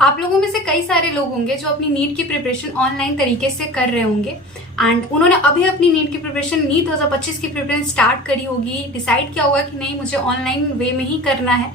आप लोगों में से कई सारे लोग होंगे जो अपनी नीट की प्रिपरेशन ऑनलाइन तरीके से कर रहे होंगे एंड उन्होंने अभी अपनी नीट की प्रिपरेशन नीट 2025 की प्रिपरेशन स्टार्ट करी होगी, डिसाइड किया होगा कि नहीं मुझे ऑनलाइन वे में ही करना है।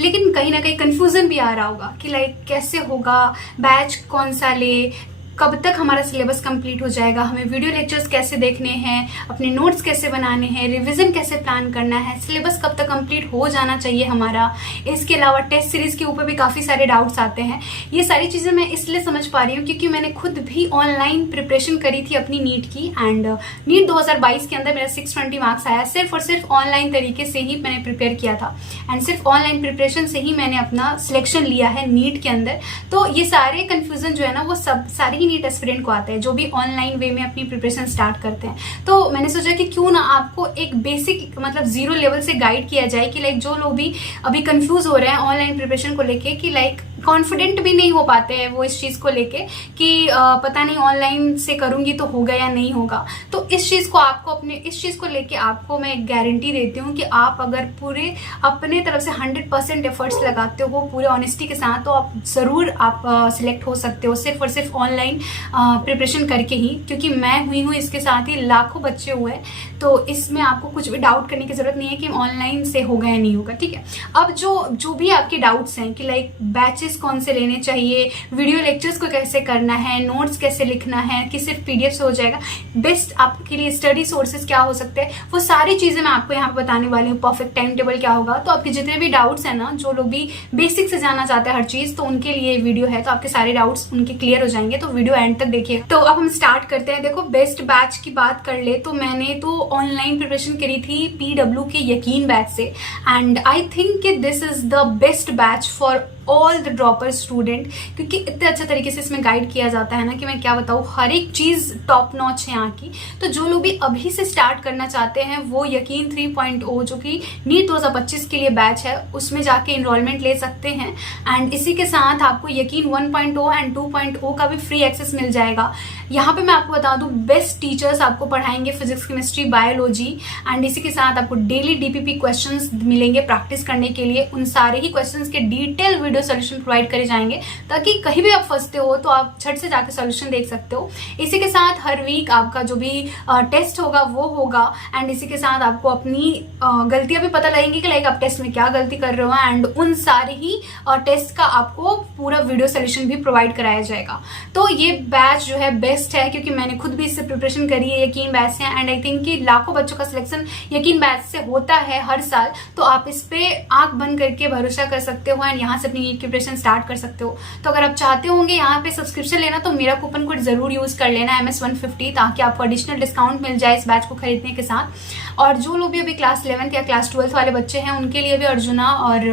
लेकिन कहीं ना कहीं कंफ्यूजन भी आ रहा होगा कि लाइक कैसे होगा, बैच कौन सा ले, कब तक हमारा सिलेबस कंप्लीट हो जाएगा, हमें वीडियो लेक्चर्स कैसे देखने हैं, अपने नोट्स कैसे बनाने हैं, रिवीजन कैसे प्लान करना है, सिलेबस कब तक कंप्लीट हो जाना चाहिए हमारा। इसके अलावा टेस्ट सीरीज के ऊपर भी काफ़ी सारे डाउट्स आते हैं। ये सारी चीज़ें मैं इसलिए समझ पा रही हूँ क्योंकि मैंने खुद भी ऑनलाइन प्रिपरेशन करी थी अपनी नीट की एंड नीट 2022 के अंदर मेरा 620 मार्क्स आया सिर्फ और सिर्फ ऑनलाइन तरीके से ही मैंने प्रिपेयर किया था एंड सिर्फ ऑनलाइन प्रिपरेशन से ही मैंने अपना सिलेक्शन लिया है नीट के अंदर। तो ये सारे कन्फ्यूजन जो है ना वो सब सारे नीट एस्पिरेंट को आते हैं जो भी ऑनलाइन वे में अपनी प्रिपरेशन स्टार्ट करते हैं। तो मैंने सोचा कि क्यों ना आपको एक बेसिक मतलब जीरो लेवल से गाइड किया जाए कि लाइक जो लोग भी अभी कंफ्यूज हो रहे हैं ऑनलाइन प्रिपरेशन को लेके कि लाइक कॉन्फिडेंट भी नहीं हो पाते हैं वो इस चीज़ को लेके कि पता नहीं ऑनलाइन से करूंगी तो होगा या नहीं होगा। तो इस चीज़ को लेके आपको मैं गारंटी देती हूँ कि आप अगर पूरे अपने तरफ से 100% एफर्ट्स लगाते हो पूरे ऑनेस्टी के साथ तो आप ज़रूर आप सिलेक्ट हो सकते हो सिर्फ और सिर्फ ऑनलाइन प्रिपरेशन करके ही, क्योंकि मैं हुई हूँ इसके साथ ही लाखों बच्चे हुए हैं। तो इसमें आपको कुछ भी डाउट करने की जरूरत नहीं है कि ऑनलाइन से होगा या नहीं होगा, ठीक है। अब जो भी आपके डाउट्स हैं कि लाइक बैचेस कौन से लेने चाहिए, वीडियो लेक्चर्स को कैसे करना है, नोट्स कैसे लिखना है कि सिर्फ पीडीएफ से हो जाएगा, बेस्ट आपके लिए स्टडी सोर्सेज क्या हो सकते हैं, वो सारी चीज़ें मैं आपको यहाँ पे बताने वाली हूँ। परफेक्ट टाइम टेबल क्या होगा। तो आपके जितने भी डाउट्स हैं ना, जो लोग भी बेसिक से जानना चाहते हैं हर चीज़, तो उनके लिए वीडियो है, तो आपके सारे डाउट्स उनके क्लियर हो जाएंगे। तो वीडियो एंड तक देखिए। तो अब हम स्टार्ट करते हैं। देखो, बेस्ट बैच की बात कर ले तो मैंने तो ऑनलाइन प्रिपरेशन करी थी पीडब्ल्यू के यकीन बैच से एंड आई थिंक कि this is the best batch for all the dropper student, क्योंकि इतने अच्छे तरीके से इसमें गाइड किया जाता है ना कि मैं क्या बताऊँ, हर एक चीज़ टॉप नॉच है यहाँ की। तो जो लोग भी अभी से स्टार्ट करना चाहते हैं वो यकीन 3.0 जो कि नीट 2025 के लिए बैच है उसमें जाके इनरोलमेंट ले सकते हैं एंड इसी के साथ आपको यकीन 1.0 एंड 2.0 का भी फ्री एक्सेस मिल जाएगा। यहाँ पे मैं आपको बता दूँ बेस्ट टीचर्स आपको पढ़ाएंगे फिजिक्स, केमिस्ट्री, बायोलॉजी एंड इसी के साथ आपको डेली डीपीपी क्वेश्चंस मिलेंगे प्रैक्टिस करने के लिए। उन सारे ही क्वेश्चंस के डिटेल वीडियो सोल्यूशन प्रोवाइड करे जाएंगे ताकि कहीं भी आप फंसते हो तो आप झट से जाकर सोल्यूशन देख सकते हो। इसी के साथ हर वीक आपका जो भी टेस्ट होगा वो होगा एंड इसी के साथ आपको अपनी गलतियां भी पता लगेंगी कि लाइक आप टेस्ट में क्या गलती कर रहे हो एंड उन सारे ही टेस्ट का आपको पूरा वीडियो सोल्यूशन भी प्रोवाइड कराया जाएगा। तो ये बैच जो है बेस्ट है क्योंकि मैंने खुद भी इससे प्रिपरेशन करी है यकीन बैच से एंड आई थिंक कि लाखों बच्चों का सिलेक्शन यकीन बैच से होता है हर साल। तो आप इस पे आंख बंद करके भरोसा कर सकते हो एंड यहाँ से अपनी नीट की प्रिपरेशन स्टार्ट कर सकते हो। तो अगर आप चाहते होंगे यहाँ पे सब्सक्रिप्शन लेना तो मेरा कूपन कोड जरूर यूज कर लेना MS150 ताकि आपको एडिशनल डिस्काउंट मिल जाए इस बैच को खरीदने के साथ। और जो लोग भी अभी क्लास 11th या क्लास 12th वाले बच्चे हैं उनके लिए भी अर्जुना और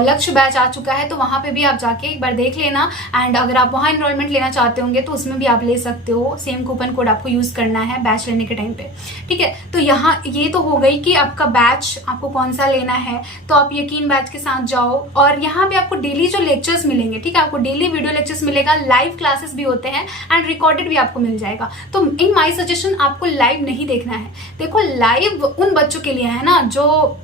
लक्ष्य बैच आ चुका है, तो वहाँ पे भी आप जाके एक बार देख लेना एंड अगर आप वहाँ एनरोलमेंट लेना चाहते होंगे तो उसमें भी आप ले सकते हो। सेम कूपन कोड आपको यूज करना है बैच लेने के टाइम पे, ठीक है। तो यहाँ ये तो हो गई कि आपका बैच आपको कौन सा लेना है, तो आप यकीन बैच के साथ जाओ और यहाँ पे आपको डेली जो लेक्चर्स मिलेंगे, ठीक है, आपको डेली वीडियो लेक्चर्स मिलेगा, लाइव क्लासेस भी होते हैं एंड रिकॉर्डेड भी आपको मिल जाएगा। तो इन माय सजेशन आपको लाइव नहीं देखना है। देखो, लाइव उन बच्चों के लिए है ना जो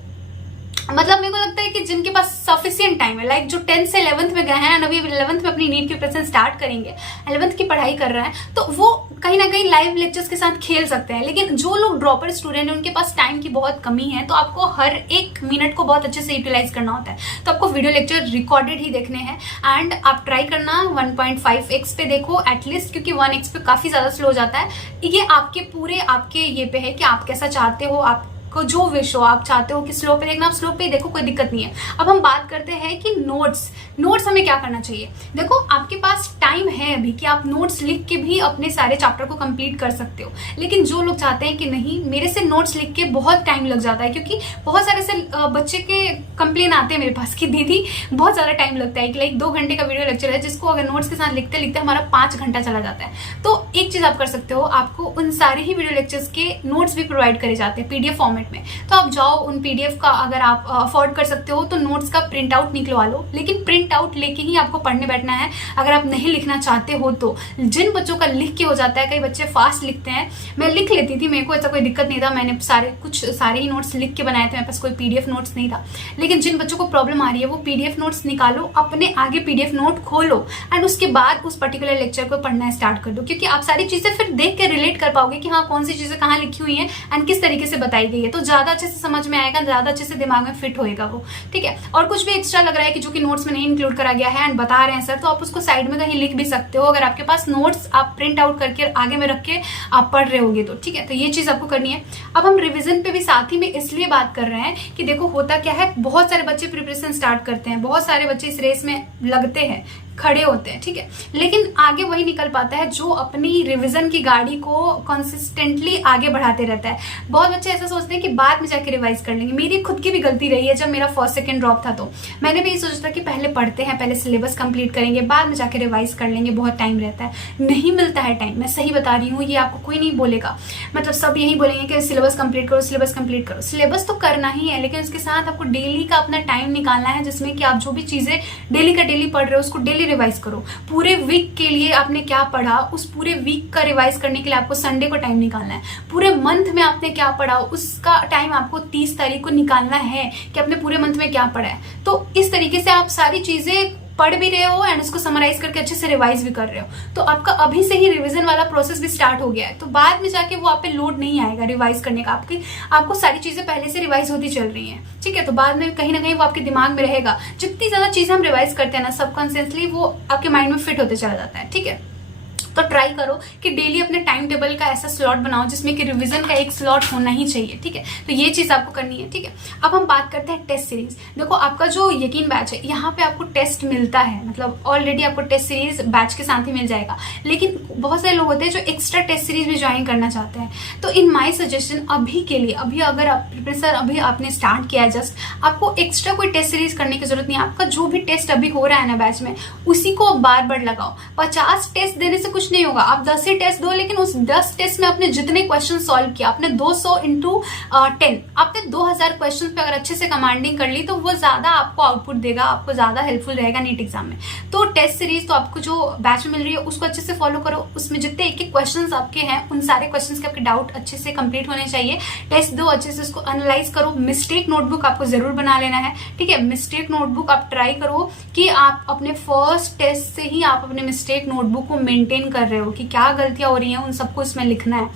मतलब मेरे को लगता है कि जिनके पास सफिशिएंट टाइम है, लाइक जो 10th से 11th में गए हैं एंड अभी 11th में अपनी नीट की प्रिपरेशन स्टार्ट करेंगे, 11th की पढ़ाई कर रहे हैं, तो वो कहीं ना कहीं लाइव लेक्चर्स के साथ खेल सकते हैं। लेकिन जो लोग ड्रॉपर स्टूडेंट हैं उनके पास टाइम की बहुत कमी है, तो आपको हर एक मिनट को बहुत अच्छे से यूटिलाइज करना होता है। तो आपको वीडियो लेक्चर रिकॉर्डेड ही देखने हैं एंड आप ट्राई करना 1.5x पे देखो एटलीस्ट, क्योंकि 1x पे काफी ज्यादा स्लो जाता है। ये आपके ये पे है कि आप कैसा चाहते हो, आप को जो विश हो, आप चाहते हो कि स्लो पे देखना आप स्लो पे देखो, कोई दिक्कत नहीं है। अब हम बात करते हैं कि नोट्स हमें क्या करना चाहिए। देखो, आपके पास टाइम है अभी कि आप नोट्स लिख के भी अपने सारे चैप्टर को कंप्लीट कर सकते हो। लेकिन जो लोग चाहते हैं कि नहीं मेरे से नोट्स लिख के बहुत टाइम लग जाता है, क्योंकि बहुत सारे से बच्चे के कंप्लेन आते हैं मेरे पास कि दीदी बहुत ज्यादा टाइम लगता है कि लाइक 2 घंटे का वीडियो लेक्चर है जिसको अगर नोट्स के साथ लिखते लिखते हमारा 5 घंटा चला जाता है। तो एक चीज आप कर सकते हो, आपको उन सारे ही वीडियो लेक्चर्स के नोट्स भी प्रोवाइड करे जाते हैं पीडीएफ फॉर्मेट में। तो आप जाओ उन पीडीएफ का अगर आप अफोर्ड कर सकते हो तो नोट्स का प्रिंट आउट निकलवा लो, लेकिन प्रिंट आउट लेके ही आपको पढ़ने बैठना है। अगर आप नहीं लिखना चाहते हो तो जिन बच्चों का लिख के हो जाता है, कई बच्चे फास्ट लिखते हैं, मैं लिख लेती थी, मेरे को ऐसा कोई दिक्कत नहीं था, मैंने सारे ही नोट्स लिख के बनाए थे, मेरे पास कोई पीडीएफ नोट्स नहीं था। लेकिन जिन बच्चों को प्रॉब्लम आ रही है वो पीडीएफ नोट्स निकालो, अपने आगे पीडीएफ नोट खोलो एंड उसके बाद उस पर्टिकुलर लेक्चर को पढ़ना स्टार्ट कर दो, क्योंकि आप सारी चीजें फिर देख के रिलेट कर पाओगे कि हाँ कौन सी चीजें कहाँ लिखी हुई है एंड किस तरीके से बताई गई है, तो ज्यादा अच्छे से समझ में आएगा, ज्यादा अच्छे से दिमाग में फिट होएगा वो। ठीक है, और कुछ भी एक्स्ट्रा लग रहा है कि जो कि नोट्स में नहीं इंक्लूड करा गया है एंड बता रहे हैं सर, तो आप उसको साइड में कहीं लिख भी सकते हो, अगर आपके पास नोट्स आप प्रिंट आउट करके आगे में रख के आप पढ़ रहे होगे तो। ठीक है, तो ये चीज आपको करनी है। अब हम रिवीजन पे भी साथ ही में इसलिए बात कर रहे हैं कि देखो होता क्या है, बहुत सारे बच्चे प्रिपरेशन स्टार्ट करते हैं, बहुत सारे बच्चे इस रेस में लगते हैं, खड़े होते हैं। ठीक है, लेकिन आगे वही निकल पाता है जो अपनी रिवीजन की गाड़ी को कंसिस्टेंटली आगे बढ़ाते रहता है। बहुत बच्चे ऐसा सोचते हैं कि बाद में जाके रिवाइज कर लेंगे, मेरी खुद की भी गलती रही है। जब मेरा फर्स्ट सेकंड ड्रॉप था तो मैंने भी ये सोचा था कि पहले पढ़ते हैं, पहले सिलेबस कंप्लीट करेंगे, बाद में जाके रिवाइज कर लेंगे, बहुत टाइम रहता है। नहीं मिलता है टाइम, मैं सही बता रही हूँ, ये आपको कोई नहीं बोलेगा, मतलब सब यही बोलेंगे कि सिलेबस कंप्लीट करो, सिलेबस कंप्लीट करो। सिलेबस तो करना ही है, लेकिन उसके साथ आपको डेली का अपना टाइम निकालना है, जिसमें कि आप जो भी चीजें डेली का डेली पढ़ रहे हो उसको डेली रिवाइज करो। पूरे वीक के लिए आपने क्या पढ़ा, उस पूरे वीक का रिवाइज करने के लिए आपको संडे को टाइम निकालना है। पूरे मंथ में आपने क्या पढ़ा उसका टाइम आपको 30 तारीख को निकालना है कि आपने पूरे मंथ में क्या पढ़ा है। तो इस तरीके से आप सारी चीजें पढ़ भी रहे हो एंड उसको समराइज करके अच्छे से रिवाइज भी कर रहे हो, तो आपका अभी से ही रिवीजन वाला प्रोसेस भी स्टार्ट हो गया है। तो बाद में जाके वो आप पे लोड नहीं आएगा रिवाइज करने का, आपको सारी चीजें पहले से रिवाइज होती चल रही हैं। ठीक है, तो बाद में कहीं ना कहीं वो आपके दिमाग में रहेगा। जितनी ज्यादा चीजें हम रिवाइज करते हैं ना, सबकॉन्शियसली वो आपके माइंड में फिट होते चला जाता है। ठीक है, तो ट्राई करो कि डेली अपने टाइम टेबल का ऐसा स्लॉट बनाओ जिसमें कि रिवीजन का एक स्लॉट होना ही चाहिए। ठीक है, तो ये चीज आपको करनी है। ठीक है, अब हम बात करते हैं टेस्ट सीरीज। देखो आपका जो यकीन बैच है, यहाँ पे आपको टेस्ट मिलता है, मतलब ऑलरेडी आपको टेस्ट सीरीज बैच के साथ ही मिल जाएगा। लेकिन बहुत सारे लोग होते हैं जो एक्स्ट्रा टेस्ट सीरीज भी ज्वाइन करना चाहते हैं, तो इन माई सजेशन अभी के लिए, अभी अगर आप प्रिपरेशन अभी आपने स्टार्ट किया है जस्ट, आपको एक्स्ट्रा कोई टेस्ट सीरीज करने की जरूरत नहीं है। आपका जो भी टेस्ट अभी हो रहा है ना बैच में, उसी को बार बार लगाओ। 50 टेस्ट देने से कुछ नहीं होगा, आप 10 ही टेस्ट दो, लेकिन उस 10 टेस्ट में आपने जितने क्वेश्चन सॉल्व किया, आपने 200 इंटू 10, आपने 2000 क्वेश्चन पे अगर अच्छे से कमांडिंग कर ली, तो वो ज्यादा आपको आउटपुट देगा, आपको ज्यादा हेल्पफुल रहेगा नीट एग्जाम में। तो टेस्ट सीरीज तो आपको जो बैच में मिल रही है उसको अच्छे से फॉलो करो, उसमें जितने एक एक क्वेश्चन आपके हैं उन सारे क्वेश्चन के आपके डाउट अच्छे से कंप्लीट होने चाहिए। टेस्ट दो, अच्छे से उसको एनालाइज करो। मिस्टेक नोटबुक आपको जरूर बना लेना है। ठीक है, मिस्टेक नोटबुक आप ट्राई करो कि आप अपने फर्स्ट टेस्ट से ही आप अपने मिस्टेक नोटबुक को मेंटेन कर रहे हो कि क्या गलतियां हो रही हैं, उन सबको इसमें लिखना है।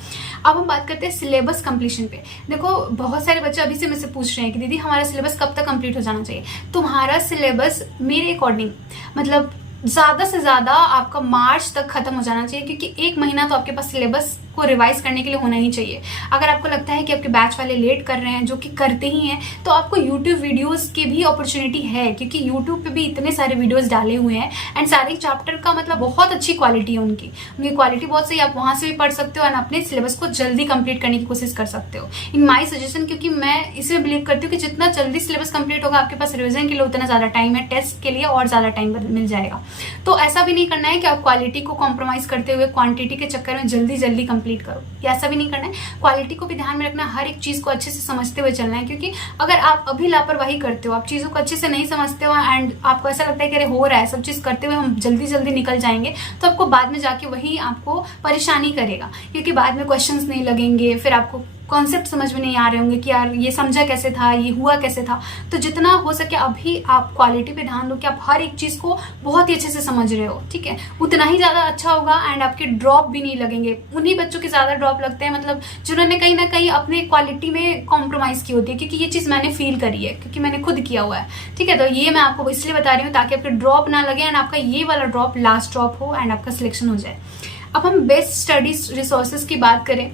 अब हम बात करते हैं सिलेबस कंप्लीशन पे। देखो बहुत सारे बच्चे अभी से मुझसे पूछ रहे हैं कि दीदी हमारा सिलेबस कब तक कंप्लीट हो जाना चाहिए। तुम्हारा सिलेबस मेरे अकॉर्डिंग मतलब ज्यादा से ज्यादा आपका मार्च तक खत्म हो जाना चाहिए, क्योंकि 1 महीना तो आपके पास सिलेबस को रिवाइज करने के लिए होना ही चाहिए। अगर आपको लगता है कि आपके बैच वाले लेट कर रहे हैं, जो कि करते ही हैं, तो आपको यूट्यूब वीडियोस की भी अपॉर्चुनिटी है, क्योंकि यूट्यूब पे भी इतने सारे वीडियोस डाले हुए हैं एंड सारे चैप्टर का मतलब बहुत अच्छी क्वालिटी है उनकी क्वालिटी बहुत सही। आप वहां से भी पढ़ सकते हो और अपने सिलेबस को जल्दी कंप्लीट करने की कोशिश कर सकते हो, इन माई सजेशन। क्योंकि मैं इसमें बिलीव करती हूँ कि जितना जल्दी सिलेबस कंप्लीट होगा आपके पास रिविजन के लिए उतना ज्यादा टाइम है, टेस्ट के लिए और ज्यादा टाइम मिल जाएगा। तो ऐसा भी नहीं करना है कि आप क्वालिटी को कॉम्प्रोमाइज करते हुए क्वांटिटी के चक्कर में जल्दी जल्दी कंप्लीट करो, ऐसा भी नहीं करना है। क्वालिटी को भी ध्यान में रखना, हर एक चीज को अच्छे से समझते हुए चलना है, क्योंकि अगर आप अभी लापरवाही करते हो, आप चीजों को अच्छे से नहीं समझते हो एंड आपको ऐसा लगता है कि अरे हो रहा है सब चीज करते हुए हम जल्दी जल्दी निकल जाएंगे, तो आपको बाद में जाके वही आपको परेशानी करेगा, क्योंकि बाद में क्वेश्चंस नहीं लगेंगे, फिर आपको कॉन्सेप्ट समझ में नहीं आ रहे होंगे कि यार ये समझा कैसे था, ये हुआ कैसे था। तो जितना हो सके अभी आप क्वालिटी पे ध्यान दो कि आप हर एक चीज को बहुत ही अच्छे से समझ रहे हो। ठीक है, उतना ही ज्यादा अच्छा होगा एंड आपके ड्रॉप भी नहीं लगेंगे। उन्हीं बच्चों के ज्यादा ड्रॉप लगते हैं मतलब जिन्होंने कहीं ना कहीं अपने क्वालिटी में कॉम्प्रोमाइज की होती है, क्योंकि ये चीज मैंने फील करी है, क्योंकि मैंने खुद किया हुआ है। ठीक है, तो ये मैं आपको इसलिए बता रही हूँ ताकि आपके ड्रॉप ना लगे एंड आपका ये वाला ड्रॉप लास्ट ड्रॉप हो एंड आपका सिलेक्शन हो जाए। अब हम बेस्ट स्टडी रिसोर्सेज की बात करें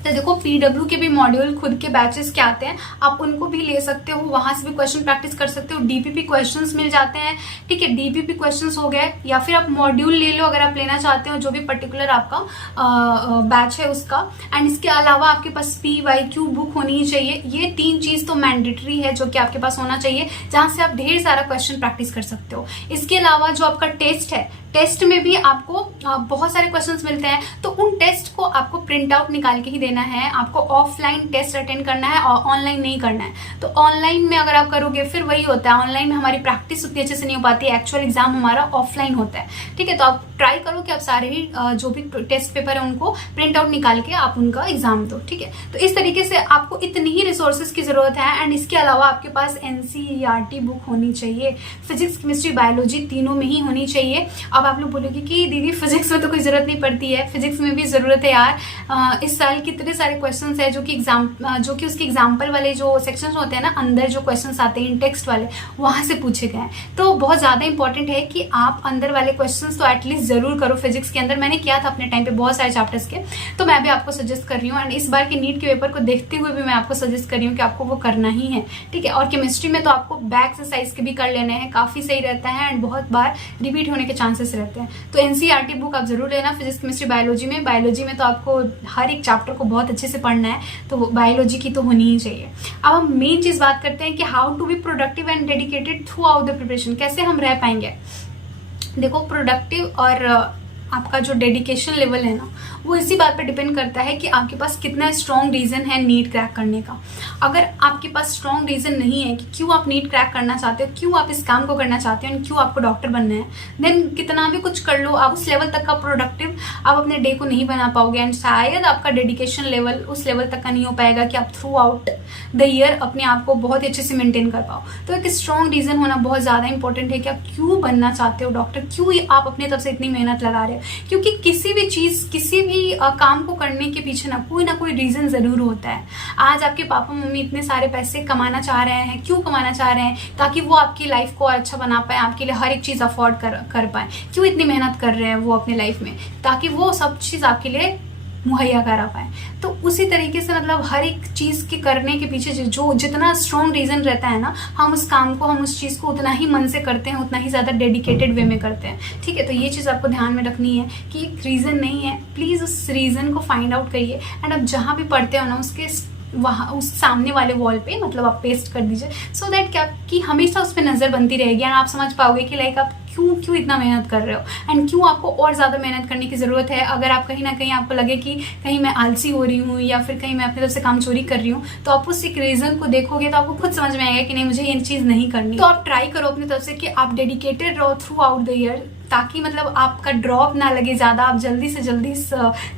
तो देखो पीडब्ल्यू के भी मॉड्यूल खुद के बैचेस के आते हैं, आप उनको भी ले सकते हो, वहां से भी क्वेश्चन प्रैक्टिस कर सकते हो। डीपीपी क्वेश्चंस मिल जाते हैं। ठीक है, डीपीपी क्वेश्चंस हो गए, या फिर आप मॉड्यूल ले लो अगर आप लेना चाहते हो जो भी पर्टिकुलर आपका बैच है उसका। एंड इसके अलावा आपके पास PYQ बुक होनी ही चाहिए। ये 3 चीज तो मैंडेटरी है जो कि आपके पास होना चाहिए, जहां से आप ढेर सारा क्वेश्चन प्रैक्टिस कर सकते हो। इसके अलावा जो आपका टेस्ट है, टेस्ट में भी आपको बहुत सारे क्वेश्चंस मिलते हैं, तो उन टेस्ट को आपको प्रिंट आउट निकाल के ही देना है। आपको ऑफलाइन टेस्ट अटेंड करना है और ऑनलाइन नहीं करना है। तो ऑनलाइन में अगर आप करोगे फिर वही होता है, ऑनलाइन में हमारी प्रैक्टिस उतनी अच्छे से नहीं हो पाती है, एक्चुअल एग्जाम हमारा ऑफलाइन होता है, ठीक है। तो आप ट्राई करो कि आप सारे ही जो भी टेस्ट पेपर है उनको प्रिंट आउट निकाल के आप उनका एग्जाम दो, ठीक है। तो इस तरीके से आपको इतनी ही रिसोर्सेज की जरूरत है। एंड इसके अलावा आपके पास NCERT बुक होनी चाहिए, फिजिक्स केमिस्ट्री बायोलॉजी तीनों में ही होनी चाहिए। अब आप लोग बोलोगे कि दीदी फिजिक्स में तो कोई जरूरत नहीं पड़ती है, फिजिक्स में भी जरूरत है यार। इस साल कितने सारे क्वेश्चंस है जो कि उसके एग्जाम्पल वाले जो सेक्शंस होते हैं ना, अंदर जो क्वेश्चंस आते हैं टेक्स्ट वाले, वहां से पूछे गए हैं। तो बहुत ज्यादा इंपॉर्टेंट है कि आप अंदर वाले क्वेश्चंस तो एटलीस्ट जरूर करो। फिजिक्स के अंदर मैंने किया था अपने टाइम पे बहुत सारे चैप्टर्स के, तो मैं भी आपको सजेस्ट कर रही हूँ। एंड इस बार के नीट के पेपर को देखते हुए भी मैं आपको सजेस्ट कर रही हूँ कि आपको वो करना ही है, ठीक है। और केमिस्ट्री में तो आपको बैक एक्सरसाइज के भी कर लेने हैं, काफी सही रहता है एंड बहुत बार रिपीट होने के चांसेस रहते हैं। तो NCERT बुक आप जरूर लेना फिजिक्स केमिस्ट्री बायोलॉजी में। बायोलॉजी में तो आपको हर एक चैप्टर को बहुत अच्छे से पढ़ना है, तो बायोलॉजी की तो होनी ही चाहिए। अब हम मेन चीज बात करते हैं कि how to be productive and dedicated throughout the preparation. कैसे हम रह पाएंगे? देखो, प्रोडक्टिव और आपका जो डेडिकेशन लेवल है ना, वो इसी बात पर डिपेंड करता है कि आपके पास कितना स्ट्रॉन्ग रीजन है नीट क्रैक करने का। अगर आपके पास स्ट्रॉन्ग रीजन नहीं है कि क्यों आप नीट क्रैक करना चाहते हो, क्यों आप इस काम को करना चाहते हो, क्यों आपको डॉक्टर बनना है, देन कितना भी कुछ कर लो, आप उस लेवल तक का प्रोडक्टिव आप अपने डे को नहीं बना पाओगे। एंड शायद आपका डेडिकेशन लेवल उस लेवल तक का नहीं हो पाएगा कि आप थ्रू आउट द ईयर अपने आप को बहुत अच्छे से मेंटेन कर पाओ। तो एक स्ट्रॉन्ग रीजन होना बहुत ज्यादा इंपॉर्टेंट है कि आप क्यों बनना चाहते हो डॉक्टर, क्यों आप अपनी तरफ से इतनी मेहनत लगा रहे हो। क्योंकि किसी भी चीज, किसी भी काम को करने के पीछे ना कोई रीजन जरूर होता है। आज आपके पापा मम्मी इतने सारे पैसे कमाना चाह रहे हैं, क्यों कमाना चाह रहे हैं? ताकि वो आपकी लाइफ को अच्छा बना पाए, आपके लिए हर एक चीज अफोर्ड कर पाए। क्यों इतनी मेहनत कर रहे हैं वो अपने लाइफ में? ताकि वो सब चीज आपके लिए मुहैया करा पाए। तो उसी तरीके से मतलब हर एक चीज के करने के पीछे जो जितना स्ट्रॉन्ग रीजन रहता है ना, हम उस काम को, हम उस चीज को उतना ही मन से करते हैं, उतना ही ज्यादा डेडिकेटेड वे में करते हैं, ठीक है। तो ये चीज आपको ध्यान में रखनी है कि एक रीजन नहीं है, प्लीज उस रीजन को फाइंड आउट करिए। एंड आप जहां भी पढ़ते हो ना, उसके वहाँ उस सामने वाले वॉल पे मतलब आप पेस्ट कर दीजिए, सो दैट क्या कि हमेशा उस पर नजर बनती रहेगी एंड आप समझ पाओगे कि लाइक आप क्यों इतना मेहनत कर रहे हो एंड क्यों आपको और ज्यादा मेहनत करने की जरूरत है। अगर आप कहीं ना कहीं आपको लगे कि कहीं मैं आलसी हो रही हूँ या फिर कहीं मैं अपनी तरफ से काम चोरी कर रही हूँ, तो आप उस एक रीजन को देखोगे तो आपको खुद समझ में आएगा कि नहीं, मुझे ये चीज नहीं करनी। तो आप ट्राई करो अपनी तरफ से कि आप डेडिकेटेड रहो थ्रू आउट द ईयर, ताकि मतलब आपका ड्रॉप ना लगे ज़्यादा, आप जल्दी से जल्दी इस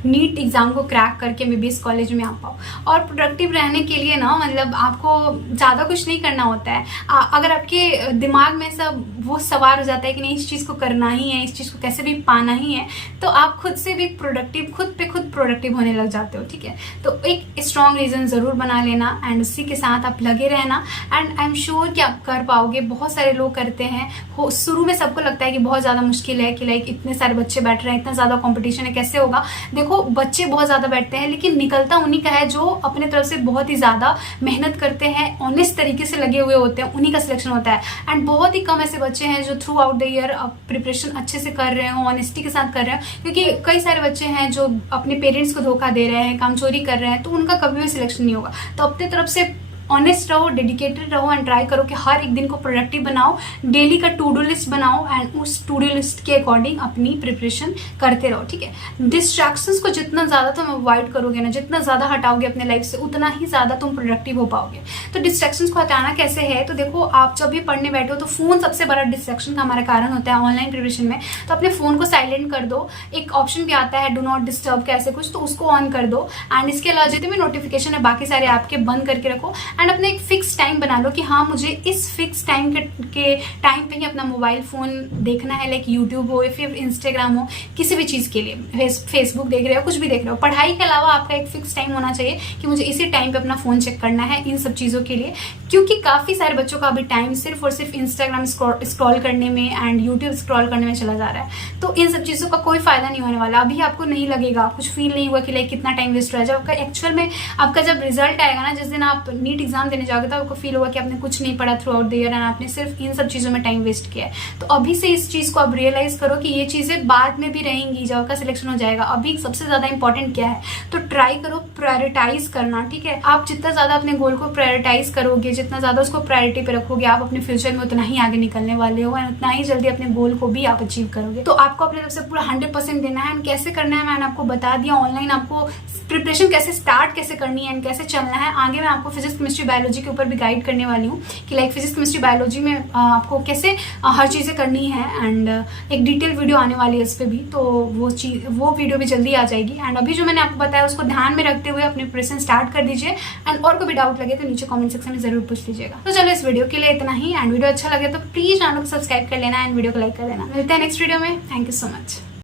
नीट एग्जाम को क्रैक करके MBBS कॉलेज में आ पाओ। और प्रोडक्टिव रहने के लिए ना मतलब आपको ज़्यादा कुछ नहीं करना होता है। अगर आपके दिमाग में सब वो सवार हो जाता है कि नहीं इस चीज़ को करना ही है, इस चीज़ को कैसे भी पाना ही है, तो आप खुद से भी खुद पे खुद प्रोडक्टिव होने लग जाते हो, ठीक है। तो एक स्ट्रॉन्ग रीज़न ज़रूर बना लेना एंड उसी के साथ आप लगे रहना एंड आई एम श्योर कि आप कर पाओगे। बहुत सारे लोग करते हैं, शुरू में सबको लगता है कि बहुत ज़्यादा मुश्किल है कि लाइक इतने सारे बच्चे बैठ रहे हैं, इतना ज्यादा कंपटीशन है, कैसे होगा। देखो, बच्चे बहुत ज्यादा बैठते हैं लेकिन निकलता उन्हीं का है जो अपने तरफ से बहुत ही ज्यादा मेहनत करते हैं, ऑनेस्ट तरीके से लगे हुए होते हैं, उन्हीं का सिलेक्शन होता है। एंड बहुत ही कम ऐसे बच्चे हैं जो through out the year preparation अच्छे से कर रहे हो, ऑनेस्टी के साथ कर रहे हो। क्योंकि कई सारे बच्चे हैं जो अपने पेरेंट्स को धोखा दे रहे हैं, काम चोरी कर रहे हैं, तो उनका कभी भी सिलेक्शन नहीं होगा। तो अपने तरफ से ऑनेस्ट रहो, डेडिकेटेड रहो एंड ट्राई करो कि हर एक दिन को प्रोडक्टिव बनाओ, डेली का टू डू लिस्ट बनाओ एंड उस टू डू लिस्ट के अकॉर्डिंग अपनी प्रिपरेशन करते रहो, ठीक है। डिस्ट्रैक्शंस को जितना ज्यादा तुम अवॉइड करोगे ना, जितना ज्यादा हटाओगे अपने लाइफ से, उतना ही ज्यादा तुम प्रोडक्टिव हो पाओगे। तो डिस्ट्रैक्शंस को हटाना कैसे है? तो देखो, आप जब भी पढ़ने बैठो तो फोन सबसे बड़ा डिस्ट्रैक्शन का हमारा कारण होता है ऑनलाइन प्रिपरेशन में। तो अपने फोन को साइलेंट कर दो, एक ऑप्शन भी आता है डू नॉट डिस्टर्ब का ऐसे कुछ, तो उसको ऑन कर दो एंड इसके अलावा जितने भी नोटिफिकेशन है बाकी सारे ऐप के बंद करके रखो एंड अपने एक फिक्स टाइम बना लो कि हाँ, मुझे इस फिक्स टाइम के टाइम पे ही अपना मोबाइल फोन देखना है, लाइक यूट्यूब हो या फिर इंस्टाग्राम हो, किसी भी चीज के लिए, फेसबुक देख रहे हो, कुछ भी देख रहे हो। पढ़ाई के अलावा आपका एक फिक्स टाइम होना चाहिए कि मुझे इसी टाइम पे अपना फोन चेक करना है इन सब चीजों के लिए। क्योंकि काफी सारे बच्चों का अभी टाइम सिर्फ और सिर्फ इंस्टाग्राम स्क्रॉल करने में एंड यूट्यूब स्क्रॉल करने में चला जा रहा है। तो इन सब चीजों का कोई फायदा नहीं होने वाला। अभी आपको नहीं लगेगा, कुछ फील नहीं हुआ कि लाइक कितना टाइम वेस्ट हुआ। जब आपका एक्चुअल में आपका जब रिजल्ट आएगा ना, जिस दिन आप नीट एग्जाम देने जाओगे, तो आपको फील होगा कि आपने कुछ नहीं पढ़ा through out the year and आपने सिर्फ इन सब चीजों में टाइम वेस्ट किया है। तो अभी से इस चीज को आप रियलाइज करो कि ये चीजें बाद में भी रहेंगी जब आपका सिलेक्शन हो जाएगा। अभी सबसे ज्यादा इंपॉर्टेंट क्या है, तो ट्राई करो प्रायोरिटाइज करना, ठीक है। आप जितना ज्यादा अपने गोल को प्रायोरिटाइज करोगे, जितना ज़्यादा उसको प्रायोरिटी पे रखोगे आप अपने फ्यूचर में उतना ही आगे निकलने वाले हो, एंड उतना ही जल्दी अपने गोल को भी आप अचीव करोगे। तो आपको अपने तरफ से पूरा 100% देना है। एंड कैसे करना है मैंने आपको बता दिया, ऑनलाइन आपको प्रिपरेशन कैसे स्टार्ट कैसे करनी है एंड कैसे चलना है। आगे मैं आपको फिजिक्स केमिस्ट्री बायोलॉजी के ऊपर भी गाइड करने वाली हूँ कि लाइक फिजिक्स केमिस्ट्री बायोलॉजी में आपको कैसे हर चीज़ें करनी है, एंड एक डिटेल वीडियो आने वाली है इस पर भी, तो वो वीडियो भी जल्दी आ जाएगी। एंड अभी जो मैंने आपको बताया उसको ध्यान में रखते हुए अपनी प्रिपरेशन स्टार्ट कर दीजिए। एंड और कोई भी डाउट लगे तो नीचे कमेंट सेक्शन में जरूर पूछ लीजिएगा। तो चलो इस वीडियो के लिए इतना ही, एंड वीडियो अच्छा लगे तो प्लीज चैनल को सब्सक्राइब कर लेना एंड वीडियो को लाइक कर लेना। मिलते हैं नेक्स्ट वीडियो में। Thank you so much.